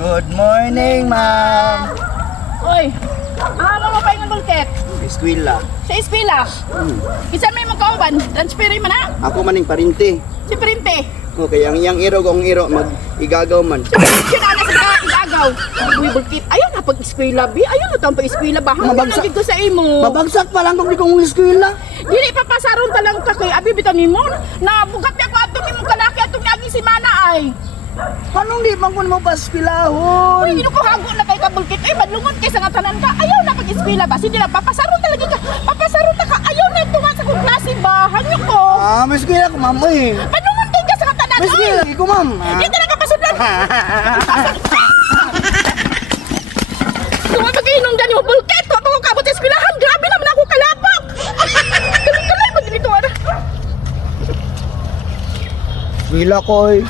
Good morning, ma'am. Oy, mo pa yung bulket. Eskwela. Sa eskwela. Isa may magkauban, transferi man na. Ako maning parinte. Si Printe. Okay, ang iyang iro kung iro mag-igagaw man. Yun ana sa igagaw. Uy, bulket. Ayaw na pag-eskwela, bi. Ayaw na tang pag-eskwela ba? Mabagsak. Hanggang ko sa imo. Babagsak pa lang kung di kong eskwela. Dili papasaron ta lang ka kay abi bitaw nimo na bugat niya ko atong imong kalaki atong agi si mana ay. Anong di man mo pa eskwelahon? Uy, ko hago na kay kabulkit. Ay, madlungon kay sa ngatanan ka. Ayaw na pag-eskwela ba? Sige lang, papasaron talaga ka. Papasaron ta ka. Ayaw na tunga sa kong klase ba? Hanyo ko. Ah, may eskwela ko, ma'am. Eh. Madlungon kay ka sa ngatanan. May eskwela ko, ma'am. Di talaga pasudlan. Tunga pag-inom dyan yung bulkit. Tuwa pa ko kabot sa eskwelahan. Grabe naman ako kalapak. Kalay ba dito? Eskwela ko, eh.